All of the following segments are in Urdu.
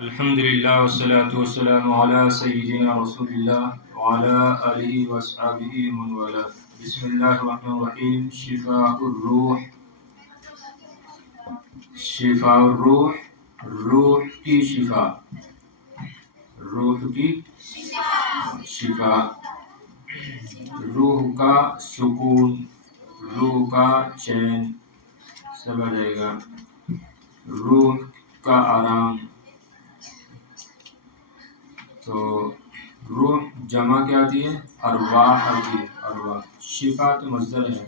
الحمدللہ والصلاة والسلام علی سیدنا رسول اللہ وعلی آلہ واصحابہ ومن والاه. بسم اللہ الرحمن الرحیم. شفاء الروح. شفاء الروح، روح کی شفا، روح کی شفا، روح کا سکون، روح کا چین، سب آ جائے گا، روح کا آرام. تو روح جمع کیا آتی ہے؟ ارواح آتی ہے. ارواح. شفا تو مصدر ہے.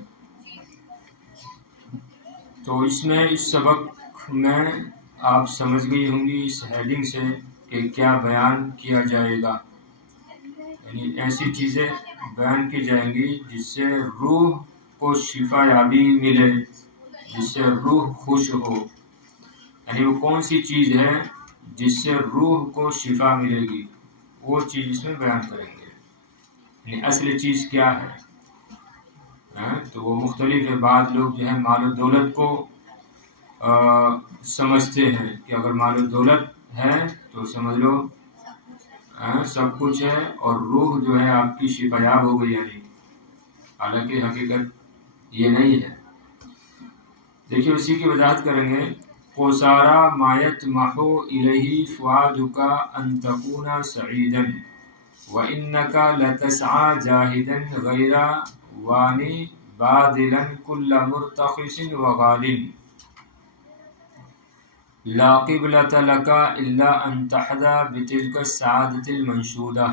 تو اس میں اس سبق میں آپ سمجھ گئی ہوں گی اس ہیڈنگ سے کہ کیا بیان کیا جائے گا. یعنی ایسی چیزیں بیان کی جائیں گی جس سے روح کو شفا یابی ملے، جس سے روح خوش ہو. یعنی وہ کون سی چیز ہے جس سے روح کو شفا ملے گی، وہ چیز اس میں بیان کریں گے. یعنی اصل چیز کیا ہے. تو وہ مختلف ہے. بعض لوگ جو ہے مال و دولت کو سمجھتے ہیں کہ اگر مال و دولت ہے تو سمجھ لو سب کچھ ہے اور روح جو ہے آپ کی شفا یاب ہو گئی. یعنی حالانکہ حقیقت یہ نہیں ہے. دیکھیے اسی کی وضاحت کریں گے. قصارى ما يطمح إليه فؤادك أن تكون سعيدا وإنك لتسعى جاهدا غير واني باذلا كل مرتخص وغال لا قبلة لك إلا أن تحظى بتلك السعادة المنشودة.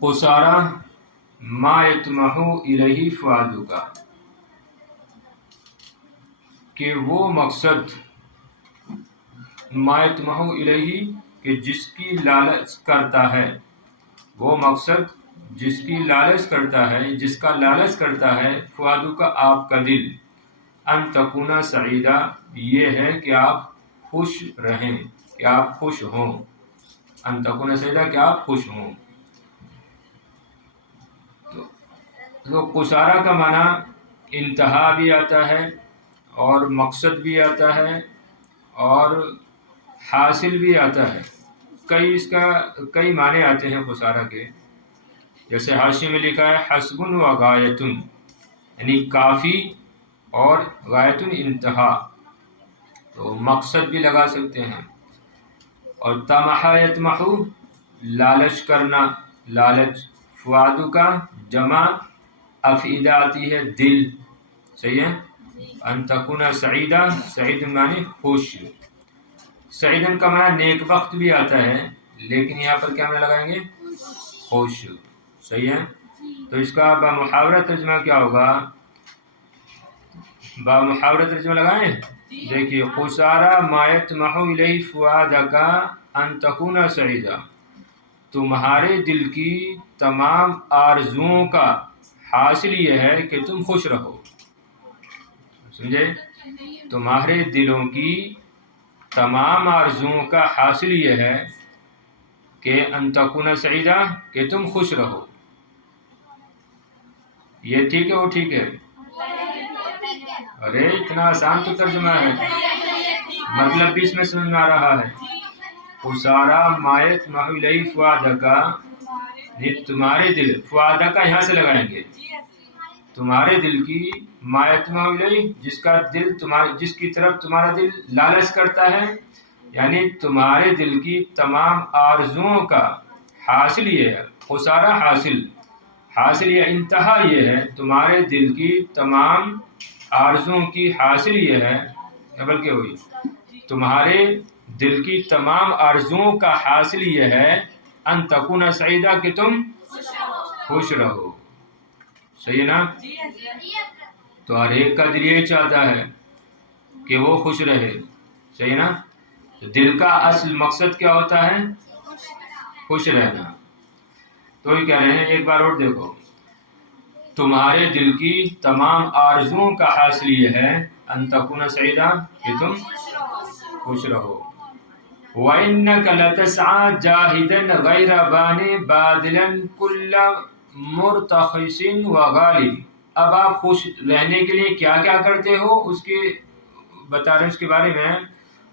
قصارى ما يطمح إليه فؤادك، کہ وہ مقصد ما یطمح الیہ کہ جس کی لالچ کرتا ہے، وہ مقصد جس کی لالچ کرتا ہے، جس کا لالچ کرتا ہے فؤادو کا آپ کا دل، ان تکونا سعیدہ یہ ہے کہ آپ خوش رہیں، کہ آپ خوش ہوں. ان تکونا سعیدہ کہ آپ خوش ہوں. تو قصارى کا معنی انتہا بھی آتا ہے اور مقصد بھی آتا ہے اور حاصل بھی آتا ہے. اس کا کئی معنی آتے ہیں قصارى کے. جیسے حاشی میں لکھا ہے حسب و غایۃ، یعنی کافی اور غایۃ انتہا. تو مقصد بھی لگا سکتے ہیں. اور طمح یطمح لالچ کرنا، لالچ. فؤاد کا جمع افئدہ آتی ہے دل. صحیح ہے. ان تکون سعیدہ، سعید معنی خوش. سعیدن کا معنی نیک بخت بھی آتا ہے لیکن یہاں پر کیا معنی لگائیں گے؟ خوش. صحیح ہے. تو اس کا بامحاورہ ترجمہ کیا ہوگا؟ بامحاورہ ترجمہ لگائیں. دیکھیے قصارى ما يطمح الیہ فؤادک ان تکون سعیدہ، تمہارے دل کی تمام آرزوؤں کا حاصل یہ ہے کہ تم خوش رہو. سمجھے؟ تمہارے دلوں کی تمام آرزوؤں کا حاصل یہ ہے کہ ان تکون سعیدہ کہ تم خوش رہو. یہ ٹھیک ہے وہ ٹھیک ہے؟ ارے اتنا آسان تو ترجمہ ہے، مطلب بھی اس میں سمجھ میں آ رہا ہے. قصارى ما يطمح الیہ فؤادک، یہ تمہارے دل، فؤادک یہاں سے لگائیں گے، تمہارے دل کی ما یطمح الیہ جس کا دل جس کی طرف تمہارا دل لالچ کرتا ہے، یعنی تمہارے دل کی تمام آرزوؤں کا حاصل یہ ہے. قصارى حاصل یہ انتہا یہ ہے، تمہارے دل کی تمام آرزوؤں کی حاصل یہ ہے، بلکہ ہوئی تمہارے دل کی تمام آرزوؤں کا حاصل یہ ہے ان تکون سعیدہ کہ تم خوش رہو. صحیح ہے نا؟ تو ہر ایک کا دل یہ چاہتا ہے کہ وہ خوش رہے. صحیح ہے نا؟ تو دل کا اصل مقصد کیا ہوتا ہے؟ خوش رہنا. تو یہ کہہ رہے ہیں ایک بار اور دیکھو، تمہارے دل کی تمام آرزوؤں کا حاصل یہ ہے ان تکون سعیدہ کہ تم خوش رہو. وَإِنَّكَ لَتَسْعَى جَاهِدًا غَيْرَ بَانٍ بَاذِلًا كُلَّ مُرْتَخِصٍ وَغَالٍ. اب آپ خوش رہنے کے لیے کیا کیا کرتے ہو اس کے بتا رہے ہیں. اس کے بارے میں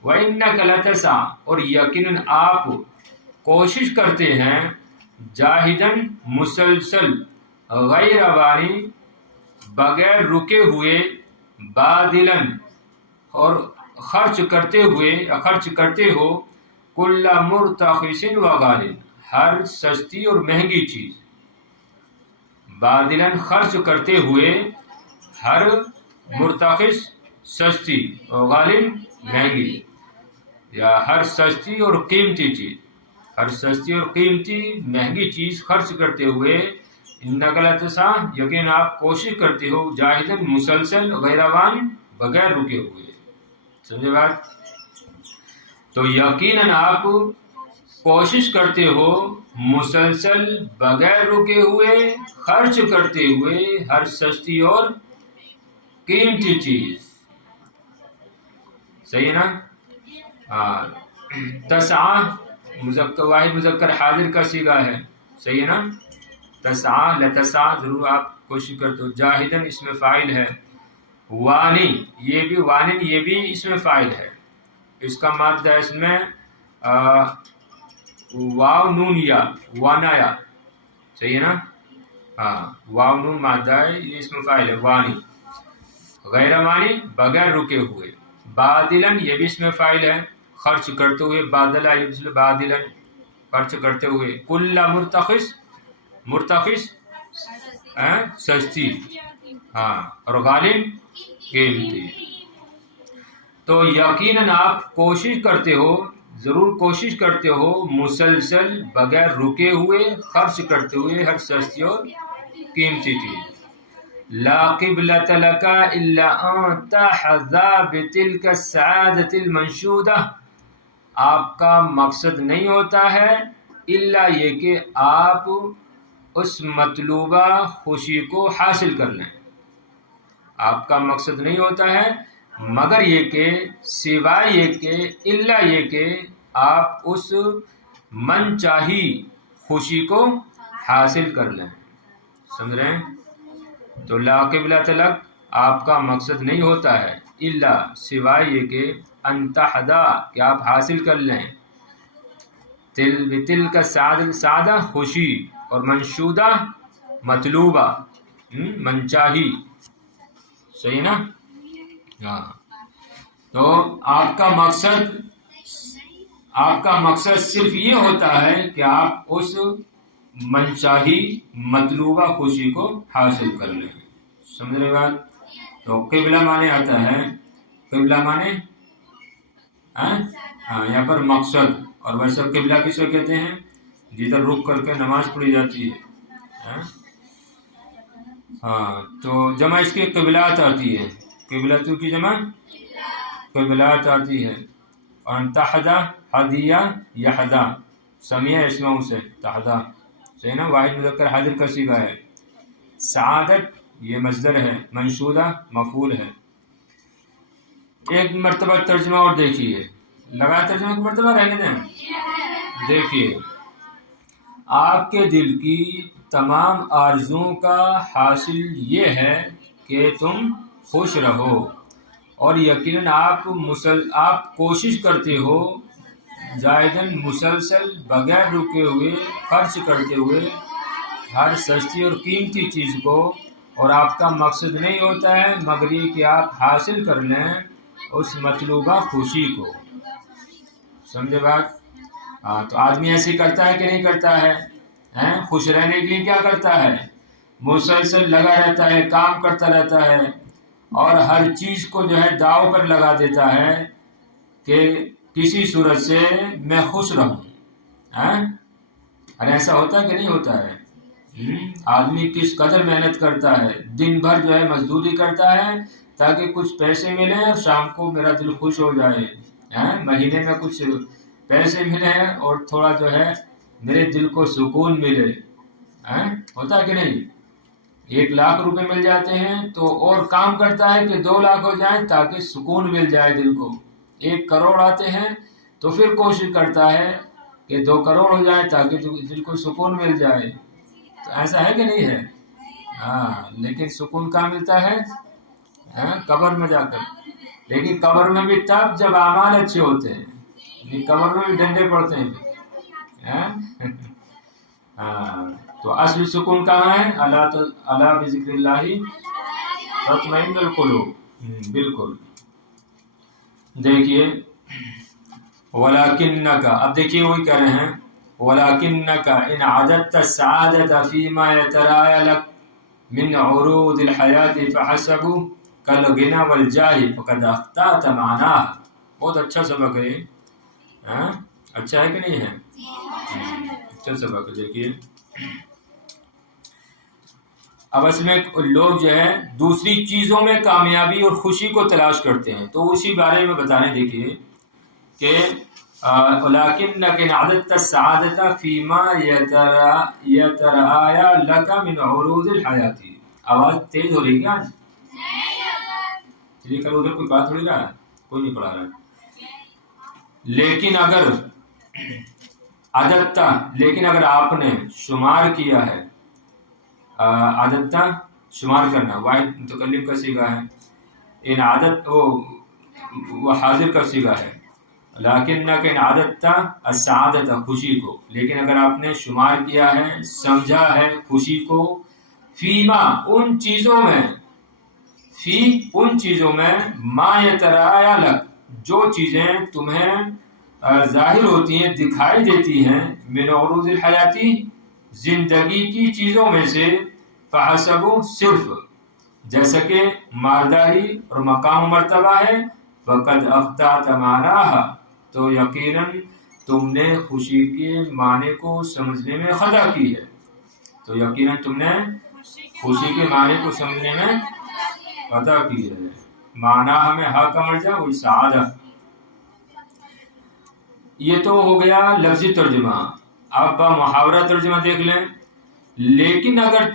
وَإِنَّكَ لَتَسْعَىٰ اور یقیناً آپ کوشش کرتے ہیں جاہدن مسلسل غیر وانی بغیر رکے ہوئے بادلن اور خرچ کرتے ہو کل مرتخص و غالٍ ہر سستی اور مہنگی چیز بادلن خرچ کرتے ہوئے ہر مرتخص سستی اور غالٍ مہنگی یا ہر سستی اور قیمتی چیز مہنگی چیز خرچ کرتے ہوئے انک لتسعیٰ یقین آپ کوشش کرتے ہو جاہدن مسلسل غیروان بغیر رکے ہوئے. سمجھے بات؟ تو یقیناً آپ کوشش کرتے ہو مسلسل بغیر رکے ہوئے خرچ کرتے ہوئے ہر سستی اور قیمتی چیز. صحیح ہے نا؟ تسعیٰ مذکر واحد مذکر حاضر کا صیغہ ہے. صحیح ہے نا؟ تسعیٰ لتسعیٰ ضرور آپ کوشش کرتے ہو. جاہدن اس میں فاعل ہے. وانن یہ بھی اس میں فاعل ہے. اس کا مادہ اس میں واو نون یا وانایا. صحیح ہے نا؟ واو نون مادہ ہے، یہ اس میں فاعل ہے. وانی غیر وانی بغیر رکے ہوئے. بادلن یہ بھی اس میں فاعل ہے، خرچ کرتے ہوئے. بادلہ بادلن خرچ کرتے ہوئے. کل مرتخص سستی اور غالٍ قیمتی. تو یقیناً آپ ضرور کوشش کرتے ہو مسلسل بغیر رکے ہوئے خرچ کرتے ہوئے ہر سستی اور قیمتی چیز. لا قبلۃ لک الا ان تحظى بتلك السعادة المنشودہ آپ کا مقصد نہیں ہوتا ہے الا یہ کہ آپ اس مطلوبہ خوشی کو حاصل کر لیں. آپ کا مقصد نہیں ہوتا ہے مگر یہ کہ سوائے یہ کہ آپ اس من چاہی خوشی کو حاصل کر لیں. سمجھ رہے ہیں؟ تو لا قبلۃ لک آپ کا مقصد نہیں ہوتا ہے الا سوائے یہ کہ ان تحظیٰ کہ آپ حاصل کر لیں بتلک سعادہ خوشی اور منشودہ مطلوبہ منچاہی. صحیح نا؟ تو آپ کا مقصد صرف یہ ہوتا ہے کہ آپ اس منچاہی مطلوبہ خوشی کو حاصل کر لیں. سمجھ رہے بات؟ تو قبلہ مانے آتا ہے، قبلہ مانے یہاں پر مقصد. اور ویسے قبلہ کس کو کہتے ہیں؟ جدھر رک کر کے نماز پڑھی جاتی ہے. تو جمع اس کی قبلات آتی ہے. قبلتوں کی جمع قبلات آتی ہے. اور تحظیٰ حدیہ یحظیٰ سمیع اسمہ سے تحظیٰ. صحیح نا؟ واحد مذکر حاضر کا صیغہ ہے. سعادت یہ مصدر ہے، منشودہ مفعول ہے. ایک مرتبہ ترجمہ اور دیکھیے. لگا ترجمہ ایک مرتبہ رہنے دیں. دیکھیے، آپ کے دل کی تمام آرزوؤں کا حاصل یہ ہے کہ تم خوش رہو اور یقیناً آپ کوشش کرتے ہو جاہدن مسلسل بغیر رکے ہوئے خرچ کرتے ہوئے ہر سستی اور قیمتی چیز کو. اور آپ کا مقصد نہیں ہوتا ہے مگر یہ کہ آپ حاصل کر لیں اس مطلوبہ خوشی کو. سمجھے بات؟ تو آدمی ایسے کرتا ہے کہ نہیں کرتا ہے؟ خوش رہنے کے لیے کیا کرتا ہے؟ مسلسل لگا رہتا ہے، کام کرتا رہتا ہے اور ہر چیز کو جو ہے داؤ پر لگا دیتا ہے کہ کسی صورت سے میں خوش رہوں. اور ایسا ہوتا ہے کہ نہیں ہوتا ہے؟ آدمی کس قدر محنت کرتا ہے، دن بھر جو ہے مزدوری کرتا ہے تاکہ کچھ پیسے ملیں اور شام کو میرا دل خوش ہو جائے. مہینے میں کچھ پیسے ملیں اور تھوڑا جو ہے میرے دل کو سکون ملے. ہوتا ہے کہ نہیں؟ 1 لاکھ روپے مل جاتے ہیں تو اور کام کرتا ہے کہ 2 لاکھ ہو جائیں تاکہ سکون مل جائے دل کو. 1 کروڑ آتے ہیں تو پھر کوشش کرتا ہے کہ 2 کروڑ ہو جائیں تاکہ دل کو سکون مل جائے. تو ایسا ہے کہ نہیں ہے؟ لیکن سکون کہاں ملتا ہے؟ قبر میں جا کر. لیکن قبر میں بھی تب جب اعمال اچھے ہوتے ہیں، یعنی قبر میں بھی ڈنڈے پڑتے ہیں ہاں؟ ہاں تو اصل سکون کہاں ہے؟ اللہ بذکر اللہ تطمئن القلوب. بالکل. دیکھیے وَلَكِنَّكَ، اب دیکھیے وہی کہہ رہے ہیں وَلَكِنَّكَ إِنْ عَدَدْتَ السَّعَادَةَ فِي مَا يَتَرَاءَى لَكَ مِنْ عُرُوضِ الْحَيَاةِ فَحَسَبُ كَالْغِنَى وَالْجَاهِ فَقَدْ أَخْطَأْتَ مَعْنَاهُ. بہت اچھا سبق ہے ہاں؟ اچھا ہے کہ نہیں ہے؟ اچھا سبق ہے. دیکھیے اب اس میں لوگ جو ہے دوسری چیزوں میں کامیابی اور خوشی کو تلاش کرتے ہیں، تو اسی بارے میں بتانے. دیکھیے کہ وَلَكِنَّكَ إِنْ عَدَدْتَ السَّعَادَةَ فِي مَا يَتَرَاءَى لَكَ مِنْ عُرُوضِ الْحَيَاةِ. آواز تیز ہو رہی کیا؟ چلیے کل ادھر کوئی بات ہو رہا ہے، کوئی نہیں پڑھا رہا ہے. لیکن اگر عددتا، لیکن اگر آپ نے شمار کیا ہے، عددتا شمار کرنا واحد متکلم کا صیغہ ہے، ان عدد وہ حاضر کا صیغہ ہے. لیکنک ان عددتا السعادت، خوشی کو، لیکن اگر آپ نے شمار کیا ہے، سمجھا ہے خوشی کو، فیما ان چیزوں میں، فی ان چیزوں میں، ما یتراءی لک جو چیزیں تمہیں ظاہر ہوتی ہیں، دکھائی دیتی ہیں، من عروض الحیاتی زندگی کی چیزوں میں سے، فحسبو صرف جیسا کہ مالداری اور مقام و مرتبہ ہے، فقد اخطأت معناها تو یقیناً تم نے خوشی کے معنی کو سمجھنے میں خطا کی ہے. تو یقیناً تم نے خوشی کے معنی کو سمجھنے میں خطا کی ہے. معنی ہمیں ہا کا مرجع وہی سعادہ. یہ تو ہو گیا لفظی ترجمہ. اب محاورہ ترجمہ دیکھ لیں. لیکن اگر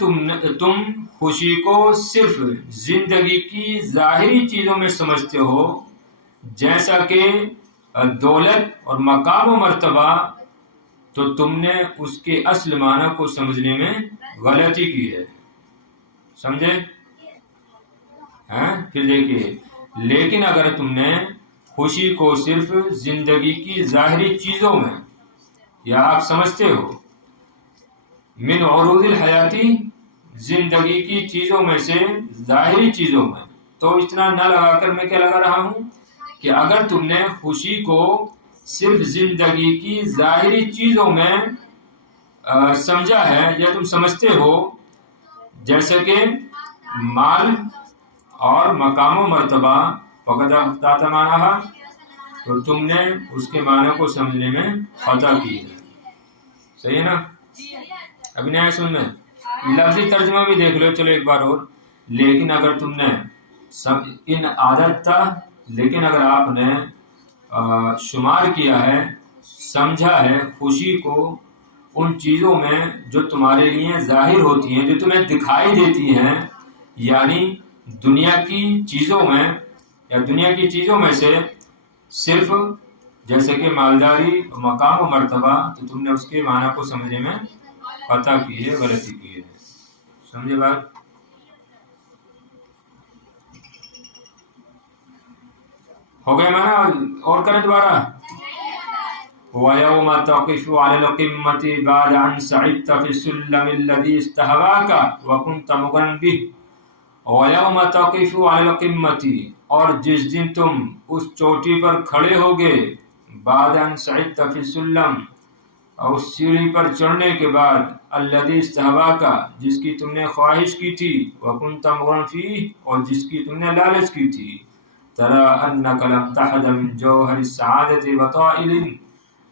تم خوشی کو صرف زندگی کی ظاہری چیزوں میں سمجھتے ہو، جیسا کہ دولت اور مقام و مرتبہ، تو تم نے اس کے اصل معنی کو سمجھنے میں غلطی کی ہے. سمجھے؟ پھر دیکھیے لیکن اگر تم نے خوشی کو صرف زندگی کی ظاہری چیزوں میں، یا آپ سمجھتے ہو من عروض الحیاتی زندگی کی چیزوں میں سے، ظاہری چیزوں میں، تو اتنا نہ لگا کر میں کیا لگا رہا ہوں کہ اگر تم نے خوشی کو صرف زندگی کی ظاہری چیزوں میں سمجھا ہے یا تم سمجھتے ہو، جیسے کہ مال اور مقام و مرتبہ، فقد اخطأت معناها تو تم نے اس کے معنی کو سمجھنے میں خطا کی ہے. صحیح ہے نا؟ ابھی نیا سن میں لفظی ترجمہ بھی دیکھ لو. چلو ایک بار اور. لیکن اگر تم نے ان عادت تھا، لیکن اگر آپ نے شمار کیا ہے، سمجھا ہے خوشی کو ان چیزوں میں جو تمہارے لیے ظاہر ہوتی ہیں، جو تمہیں دکھائی دیتی ہیں، یعنی دنیا کی چیزوں میں یا دنیا کی چیزوں میں سے صرف جیسے کہ مالداری، مقام و مرتبہ، تو تم نے اس کے معنی کو سمجھنے میں خطا کی ہے، غلطی کی ہے. سمجھے بات؟ ہو گیا معنی؟ اور کریں دوبارہ. وَيَوْمَ تَقِفُ عَلَى الْقِمَّةِ بَعْدَ أَنْ سَعِدْتَ فِي السُّلَّمِ الَّذِي اسْتَهْوَاكَ وَكُنْتَ مُغْرَنْ بِهِ. وَيَوْمَ تَقِفُ عَلَى الْقِمَّةِ اور جس دن تم اس چوٹی پر کھڑے ہوگے، بعد ان صعدت فی السلم اور اس سیڑھی پر چڑھنے کے بعد، الذی استہواک جس کی تم نے خواہش کی تھی، وکنت مغرا فیہ اور جس کی تم نے لالچ کی تھی، تری انک لم تحد من جوہر السعادۃ وطائل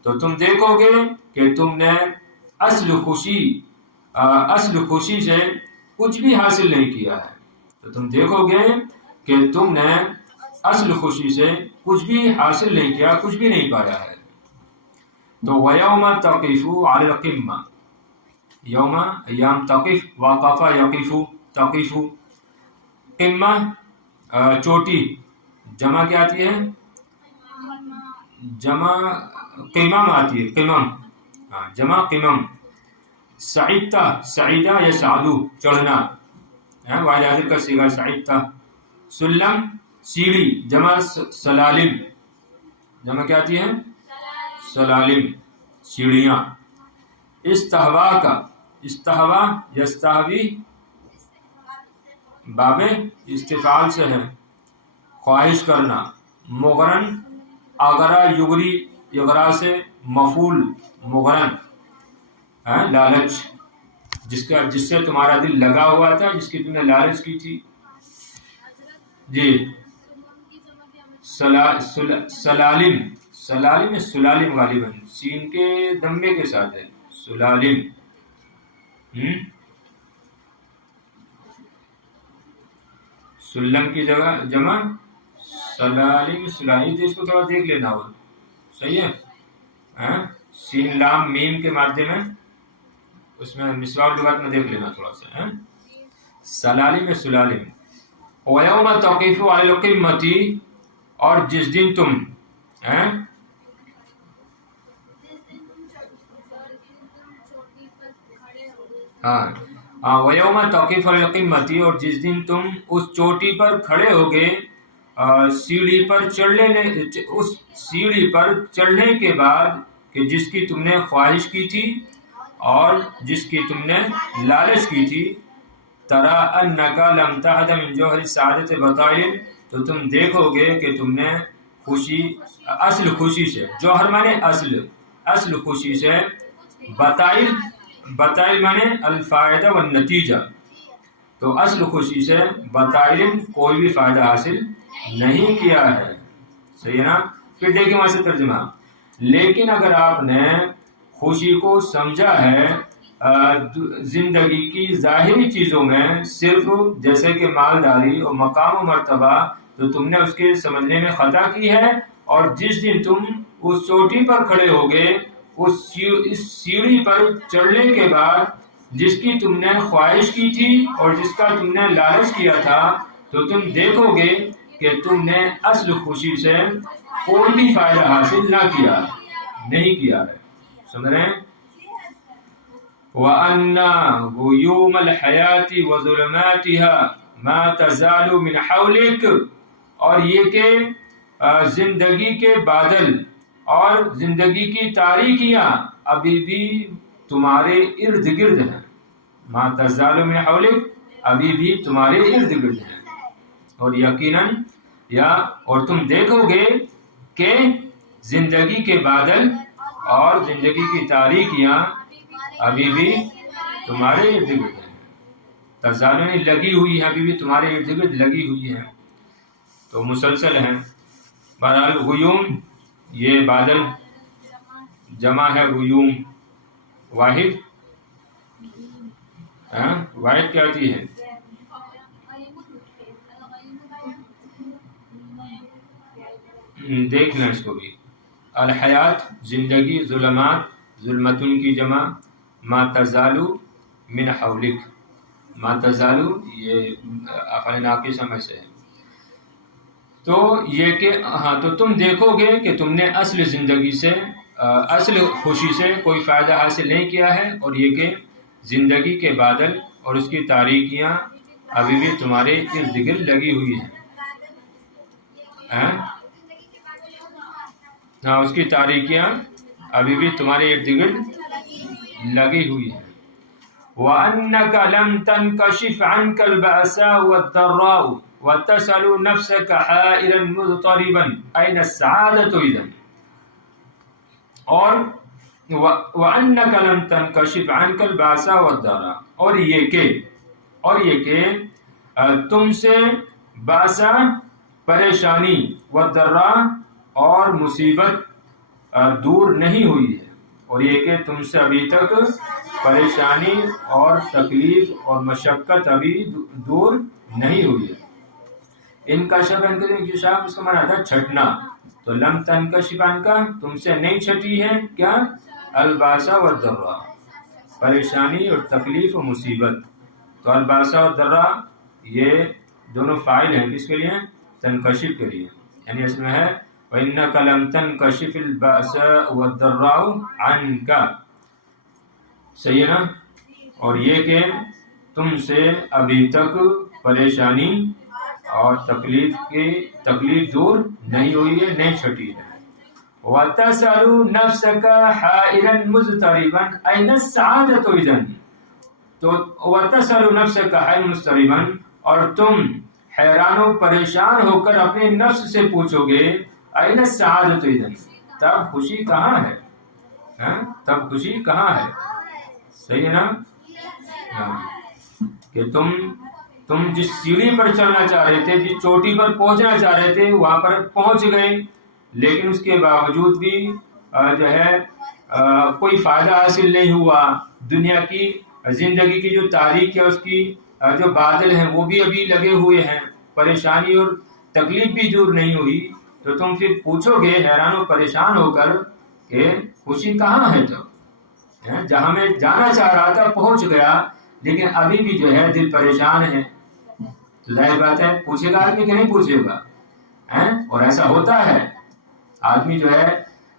تو تم دیکھو گے کہ تم نے اصل خوشی سے کچھ بھی حاصل نہیں کیا ہے. تو تم دیکھو گے کہ تم نے اصل خوشی سے کچھ بھی حاصل نہیں کیا، کچھ بھی نہیں پایا ہے. تو وَيَوْمَ تَقِفُ عَلَى الْقِمَّةِ، یوم ایام تقف، وقف یقف، تقف، قمہ چوٹی، جمع کیا آتی ہے؟ جمع قمم آتی ہے، قمم، جمع قمم. سعیدتا، سعیدہ یا سعدو چڑھنا، واحد حاضر کا صیغہ سعیدتا. سلم، سیڑھی جمع سلالم، جمع کیا آتی ہے؟ سلالم، سیڑھیاں. استہوا کا، استہوا یستہوی باب استفعال سے ہے، خواہش کرنا. مغرن اغرا یغری، یغرا سے مفعول مغرن، لالچ، جس سے تمہارا دل لگا ہوا تھا، جس کی تم نے لالچ کی تھی. جی سلالم، سلالم سلالم غالباً سین کے دمے کے ساتھ ہے سلالم. سلم کی جگہ جمع سلالم سلالم. تو اس کو تھوڑا دیکھ لینا ہوگا، صحیح ہے. سین لام میم کے مادے میں، اس میں مسواک لغات میں دیکھ لینا تھوڑا سا. Slalom slalom. وَيَوْمَ تَقِفُ عَلَى الْقِمَّةِ، اور جس دن تم وَيَوْمَ تَقِفُ عَلَى الْقِمَّةِ، اور جس دن تم اس چوٹی پر کھڑے ہوگے، سیڑھی پر چڑھنے، اس سیڑھی پر چڑھنے کے بعد کہ جس کی تم نے خواہش کی تھی اور جس کی تم نے لالچ کی تھی. ترى انك لم تهد من جوهر السعادة بطائل، تو تم دیکھو گے کہ تم نے خوشی، اصل خوشی سے، جوہر مانے اصل خوشی سے، بطائل، بطائل مانے الفائدہ والنتیجہ، تو اصل خوشی سے بطائل کوئی بھی فائدہ حاصل نہیں کیا ہے. صحیح ہے نا؟ پھر دیکھیں وہاں سے ترجمہ. لیکن اگر آپ نے خوشی کو سمجھا ہے زندگی کی ظاہری چیزوں میں صرف جیسے کہ مالداری اور مقام و مرتبہ، تو تم نے اس کے سمجھنے میں خطا کی ہے. اور جس دن تم اس چوٹی پر کھڑے ہوگے، اس سیڑھی پر چڑھنے کے بعد جس کی تم نے خواہش کی تھی اور جس کا تم نے لالچ کیا تھا، تو تم دیکھو گے کہ تم نے اصل خوشی سے کوئی بھی فائدہ حاصل نہ کیا، نہیں کیا ہے. سمجھ رہے ہیں؟ وَأَنَّ غُيُومَ الْحَيَاةِ وَظُلُمَاتِهَا مَا تَزَالُ مِنْ حَوْلِكَ، اور یہ کہ زندگی کے بادل اور زندگی کی تاریکیاں ابھی بھی تمہارے ارد گرد ہیں. مَا تَزَالُ مِنْ حَوْلِكَ، ابھی بھی تمہارے ارد گرد ہیں. اور یقیناً اور تم دیکھو گے کہ زندگی کے بادل اور زندگی کی تاریکیاں ابھی بھی تمہارے ارد گرد ہیں. تزالونی لگی ہوئی ہے، ابھی بھی تمہارے ارد گرد لگی ہوئی ہے، تو مسلسل ہیں. بہرحال غیوم یہ بادل جمع ہے غیوم. واحد واحد کیا آتی ہے؟ دیکھنا اس کو بھی. الحیات زندگی، ظلمات ظلمتن کی جمع، ما تزالو من حولک، ما تزالو یہ افعال ناقصہ میں سے ہے. تو یہ کہ تو تم دیکھو گے کہ تم نے اصل زندگی سے، اصل خوشی سے کوئی فائدہ حاصل نہیں کیا ہے، اور یہ کہ زندگی کے بادل اور اس کی تاریکیاں ابھی بھی تمہارے ارد گرد لگی ہوئی ہیں. اس کی تاریکیاں ابھی بھی تمہارے ارد گرد لگی ہوئی ہیں. وَأَنَّكَ لَمْ تَنْكَشِفْ عَنْكَ الْبَأْسَاءُ وَالضَّرَّاءُ وَتَسْأَلُ نَفْسَكَ حَائِرًا مُضْطَرِبًا أَيْنَ السَّعَادَةُ إِذًا. اور وَأَنَّكَ لَمْ تَنْكَشِفْ عَنْكَ الْبَأْسَاءُ وَالضَّرَّاءُ، اور یہ کہ تم سے باسا پریشانی، والضراء اور مصیبت دور نہیں ہوئی ہے، اور یہ کہ تم سے ابھی تک پریشانی اور تکلیف اور مشقت ابھی دور نہیں ہوئی ہے. انکشف انکشاف اس کا معنی آتا ہے چھٹنا. تو لم تنکشف عنکا تم سے نہیں چھٹی ہے کیا؟ الباسا والضراء، پریشانی اور تکلیف و مصیبت. تو الباسا والضراء یہ دونوں فاعل ہیں، کس کے لیے؟ تنکشف کے لیے. یعنی اس میں ہے وَإِنَّكَ لَمْ تَنْكَشِفِ الْبَأْسَاءُ وَالضَّرَّاءُ عَنْكَ. صحیح ہے نا؟ اور یہ کہ تم سے ابھی تک پریشانی اور تکلیف دور نہیں ہوئی ہے، نہیں چھٹی ہے۔ وَتَسْأَلُ نَفْسَكَ حَائِرًا مُضْطَرِبًا أَيْنَ السَّعَادَةُ إِذًا، تو وَتَسْأَلُ نَفْسَكَ حَائِرًا مُضْطَرِبًا، اور تم حیران و پریشان ہو کر اپنے نفس سے پوچھو گے أَيْنَ السَّعَادَةُ إِذًا، تب خوشی کہاں ہے؟ تب خوشی کہاں ہے؟ صحیح ہے نا؟ کہ تم جس سیڑھی پر چلنا چاہ رہے تھے، جس چوٹی پر پہنچنا چاہ رہے تھے، وہاں پر پہنچ گئے، لیکن اس کے باوجود بھی جو ہے کوئی فائدہ حاصل نہیں ہوا۔ دنیا کی زندگی کی جو تاریخ ہے، اس کی جو بادل ہیں وہ بھی ابھی لگے ہوئے ہیں، پریشانی اور تکلیف بھی دور نہیں ہوئی، تو تم پھر پوچھو گے حیران و پریشان ہو کر کہ خوشی کہاں ہے؟ تو جہاں میں جانا چاہ رہا تھا پہنچ گیا، لیکن ابھی بھی جو ہے دل پریشان ہے۔ ظاہر بات ہے پوچھے گا آدمی کہ نہیں پوچھے گا، اور ایسا ہوتا ہے۔ آدمی جو ہے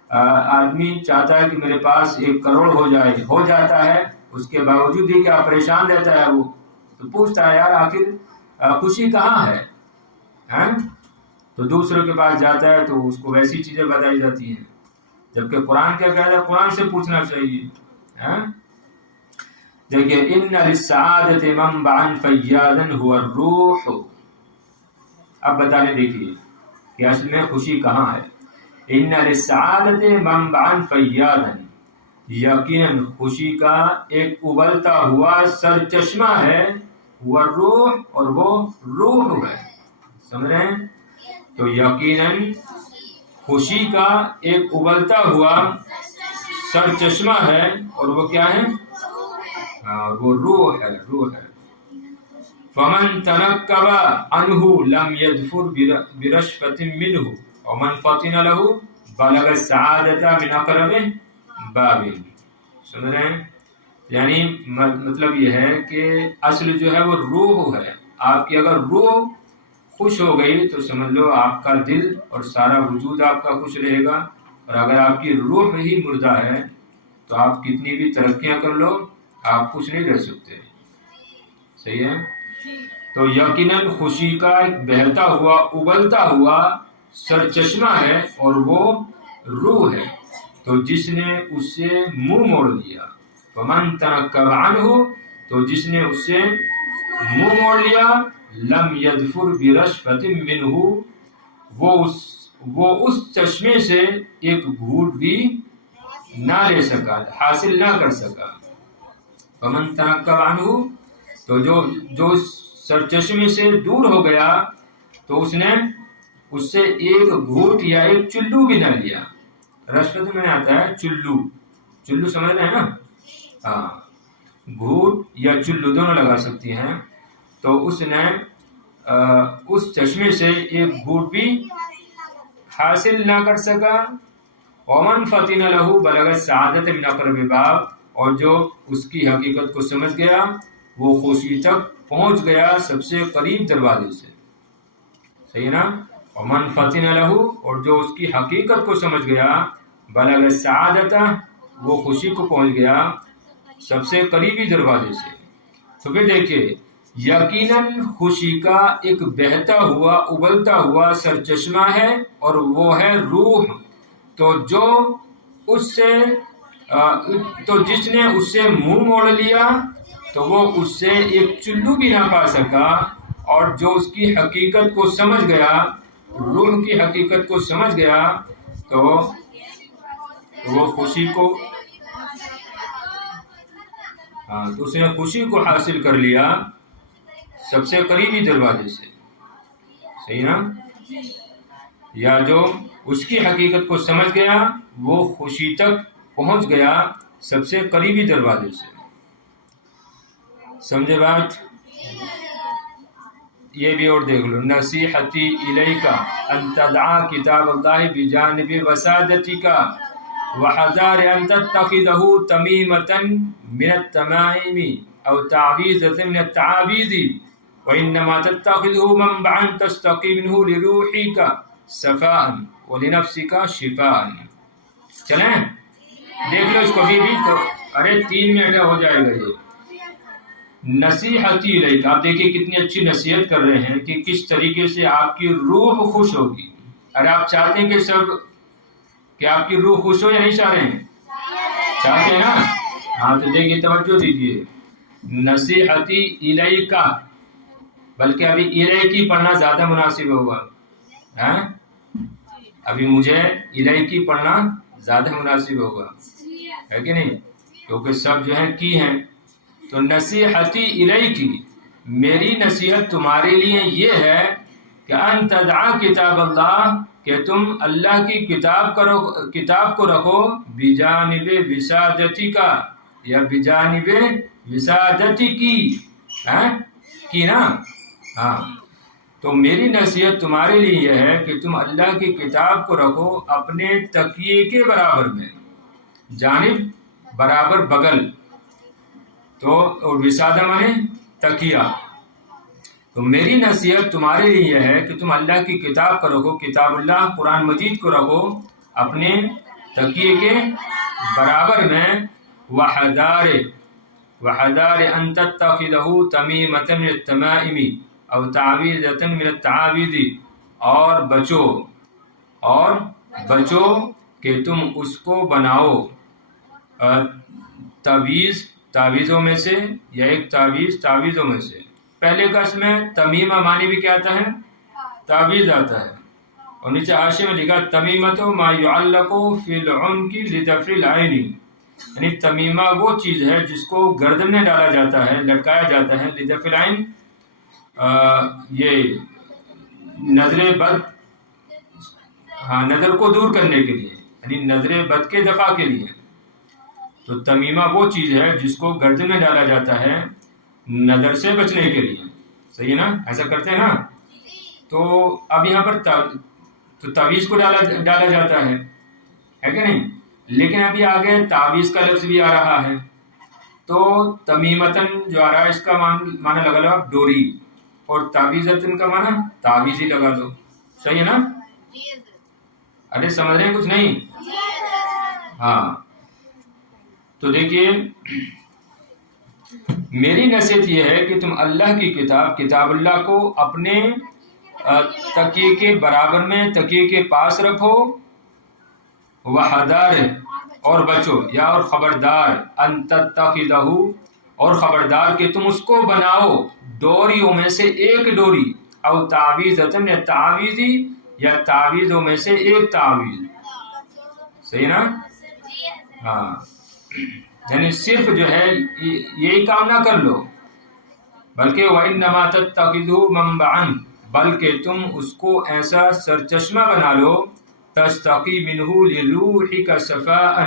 آدمی چاہتا ہے کہ میرے پاس 1 کروڑ ہو جائے، ہو جاتا ہے، اس کے باوجود بھی کیا پریشان رہتا ہے وہ، تو پوچھتا ہے یار آخر خوشی کہاں ہے؟ تو دوسروں کے پاس جاتا ہے تو اس کو ویسی چیزیں بتائی جاتی ہیں، جبکہ قرآن کیا کہتا ہے؟ قرآن سے پوچھنا چاہیے۔ دیکھیے ان للسعادۃ منبعا فیاضا هو الروح، اب بتانے دیکھیے کہ اصل میں خوشی کہاں ہے۔ ان للسعادۃ منبعا فیاضا، یقیناً خوشی کا ایک ابلتا ہوا سرچشمہ ہے، وہ روح، اور وہ روح ہے۔ سمجھ رہے ہیں؟ تو یقیناً خوشی کا ایک ابلتا ہوا سرچشمہ ہے، اور وہ کیا ہے؟ وہ روح ہے، روح ہے۔ فمن تنکب عنہ لم یظفر برشفۃ منہ ومن فطن له بلغ السعادۃ من اقرب باب۔ سن رہے ہیں؟ یعنی مطلب یہ ہے کہ اصل جو ہے وہ روح ہے۔ آپ کی اگر روح خوش ہو گئی تو سمجھ لو آپ کا دل اور سارا وجود آپ کا خوش رہے گا، اور اگر آپ کی روح ہی مردہ ہے تو آپ کتنی بھی ترقیاں کر لو آپ خوش نہیں رہ سکتے۔ صحیح ہے؟ تو یقیناً خوشی کا ایک بہتا ہوا ابلتا ہوا سرچشمہ ہے، اور وہ روح ہے۔ تو جس نے اس سے منہ موڑ لیا، فمن تنکب عنہ، تو جس نے اس سے منہ موڑ لیا، لم یظفر برشفۃ منہ، وہ اس چشمے سے ایک گھونٹ بھی نہ لے سکا، حاصل نہ کر سکا۔ فمن تنکب عنہ، تو جو سرچشمے سے دور ہو گیا تو اس نے اس سے ایک گھونٹ یا ایک چلو بھی نہ لیا۔ رشفت میں آتا ہے چلو سمجھ رہے ہیں نا؟ ہاں، گھونٹ یا چلو دونوں لگا سکتی ہیں۔ تو اس نے اس چشمے سے ایک گھونٹ بھی حاصل نہ کر سکا۔ ومن فطن له بلغ السعادۃ من اقرب باب، اور جو اس کی حقیقت کو سمجھ گیا وہ خوشی تک پہنچ گیا سب سے قریب دروازے سے۔ صحیح ہے نا؟ ومن فطن له، اور جو اس کی حقیقت کو سمجھ گیا، بلغ السعادۃ، وہ خوشی کو پہنچ گیا سب سے قریبی دروازے سے۔ تو پھر دیکھیے یقیناً خوشی کا ایک بہتا ہوا ابلتا ہوا سرچشمہ ہے، اور وہ ہے روح۔ تو جس نے اس سے منہ موڑ لیا تو وہ اس سے ایک چلو بھی نہ پا سکا، اور جو اس کی حقیقت کو سمجھ گیا، روح کی حقیقت کو سمجھ گیا، تو وہ خوشی کو تو اس نے خوشی کو حاصل کر لیا سب سے قریبی دروازے سے۔ صحیح نا؟ یا جو اس کی حقیقت کو سمجھ گیا وہ خوشی تک پہنچ گیا سب سے قریبی دروازے سے۔ سمجھے بات؟ یہ بھی اور دیکھ لو، نصیحتی الیک ان تدعا کتاب اللہ بجانب وسادتک وحذار ان تتخذه تمیمة من التمائم او تعویذة من التعاویذ وانما تتخذه منبعا تستقی منه لروحک صفاء ولنفسک شفاء۔ چلیں دیکھ لو اس کو بھی تو، ارے 3 منٹ ہو جائے گا یہ۔ نصیحتی الیک، آپ دیکھیے کتنی اچھی نصیحت کر رہے ہیں کہ کس طریقے سے آپ کی روح خوش ہوگی. ارے آپ چاہتے ہیں کہ آپ کی روح خوش ہو یا نہیں چاہ رہے ہیں؟ چاہتے ہیں نا. ہاں تو دیکھیے توجہ دیجیے، نصیحتی الیک، بلکہ ابھی الیکی پڑھنا زیادہ مناسب ہوگا. ابھی مجھے الیکی پڑھنا زیادہ مناسب ہوگا، ہے کہ نہیں؟ کیونکہ سب جو ہیں کی ہیں. تو نصیحتی الیکی، میری نصیحت تمہارے لیے یہ ہے کہ ان تدعا کتاب اللہ، کہ تم اللہ کی کتاب کو رکھو بجانب وسادتی کا، یا بجانب وسادتی کی نا. ہاں تو میری نصیحت تمہارے لیے یہ ہے کہ تم اللہ کی کتاب کو رکھو اپنے تکیے کے برابر میں، جانب برابر بغل، تو اور وسادہ مانے تکیہ. تو میری نصیحت تمہارے لیے یہ ہے کہ تم اللہ کی کتاب کو رکھو، کتاب اللہ قرآن مجید کو رکھو اپنے تکیے کے برابر میں. وحذار ان تتخذه تمیمة من التمائم او تعویذة من التعاویذ، اور بچو کہ تم اس کو بناؤ تعویذوں میں سے، یا ایک تعویذوں میں سے. پہلے کا اس میں تمیمہ معنی بھی کیا آتا ہے؟ تعویذ آتا ہے. اور نیچے حاشیے میں لکھا تمیمۃ ما یعلق فی العنق لدفع العین، یعنی تمیمہ وہ چیز ہے جس کو گردن میں ڈالا جاتا ہے، لٹکایا جاتا ہے، لدفع العین، یہ نظر بد، نظر کو دور کرنے کے لیے، یعنی نظر بد کے دفع کے لیے. تو تمیمہ وہ چیز ہے جس کو گردن میں ڈالا جاتا ہے نظر سے بچنے کے لیے. صحیح ہے نا؟ ایسا کرتے ہیں نا. تو اب یہاں پر تو تعویذ کو ڈالا جاتا ہے کہ نہیں؟ لیکن ابھی آگے تعویذ کا لفظ بھی آ رہا ہے. تو تمیمتن جو آ رہا ہے اس کا معنی لگا لو آپ ڈوری، اور تعویذتن کا معنی تعویذ ہی لگا دو. صحیح ہے نا؟ ارے سمجھ رہے ہیں کچھ نہیں؟ ہاں تو دیکھیے میری نصیحت یہ ہے کہ تم اللہ کی کتاب اللہ کو اپنے تکیے کے برابر میں، تکیے کے پاس رکھو. وحذار، اور بچو، یا اور خبردار، ان تتخذہ، اور خبردار کہ تم اس کو بناؤ ڈوریوں میں سے ایک ڈوری، او تعویذۃ، یا تعویذی، یا تعویذوں میں سے ایک تعویذ. صحیح نا؟ ہاں یعنی صرف جو ہے یہی کام نہ کر لو، بلکہ وَإِنَّمَا تَتَّخِذُوا مَنبَعًا، بلکہ تم اس کو ایسا سرچشمہ بنا لو تستقی منہ لروحک صفاء،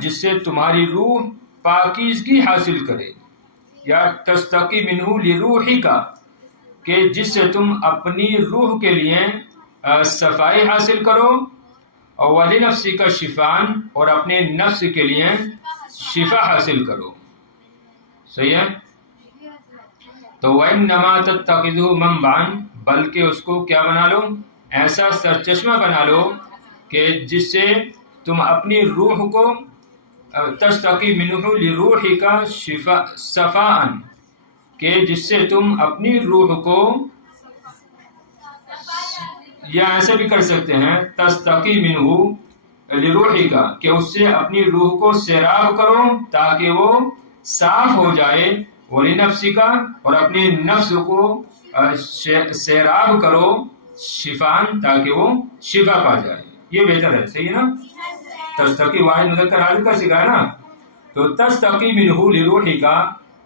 جس سے تمہاری روح پاکیزگی حاصل کرے، یا تستقی منہ لروحک، کہ جس سے تم اپنی روح کے لیے صفائی حاصل کرو، اور وَلِنَفْسِكَ شِفَاءً، اور اپنے نفس کے لیے شفا حاصل کرو. صحیح ہے؟ تو وَإِنَّمَا تَتَّخِذُهُ مَنبَعًا، بلکہ اس کو کیا بنا لو؟ ایسا سرچشمہ بنا لو کہ جس سے تم اپنی روح کو تستقی منہ لروحک صفاءً، کہ جس سے تم اپنی روح کو، یا ایسے بھی کر سکتے ہیں تستقی منہ لروحک، کہ اس سے اپنی روح کو سیراب کرو تاکہ وہ صاف ہو جائے. وَلِنَفْسِكَ، اور اپنے نفس کو سیراب کرو شفاءً، تاکہ وہ شفا پا جائے. یہ بہتر ہے. صحیح ہے نا؟ تستقی واحد مذکر حاضر کا سکھایا نا. تو تستقی منہ لروحک،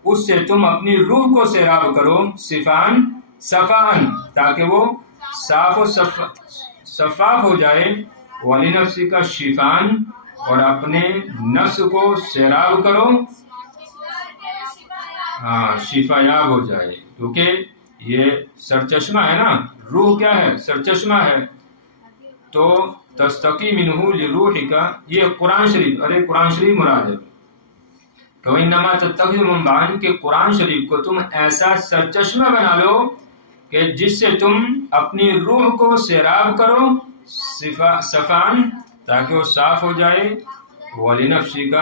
اس سے تم اپنی روح کو سیراب کرو صفاءً، تاکہ وہ صاف و شفاف ہو جائے. وَلِنَفْسِكَ شِفَاءً، اور اپنے نفس کو سیراب کرو، شفا یاب ہو جائے. کیونکہ یہ سرچشمہ ہے نا، روح کیا ہے؟ سرچشمہ ہے. تو تستقی منہ لروحک، یہ قرآن شریف، قرآن شریف مراد ہے. تو انما تتخذ منبعا، کہ قرآن شریف کو تم ایسا سرچشمہ بنا لو کہ جس سے تم اپنی روح کو سیراب کرو صفاءً، تاکہ وہ صاف ہو جائے. وَلِنَفْسِكَ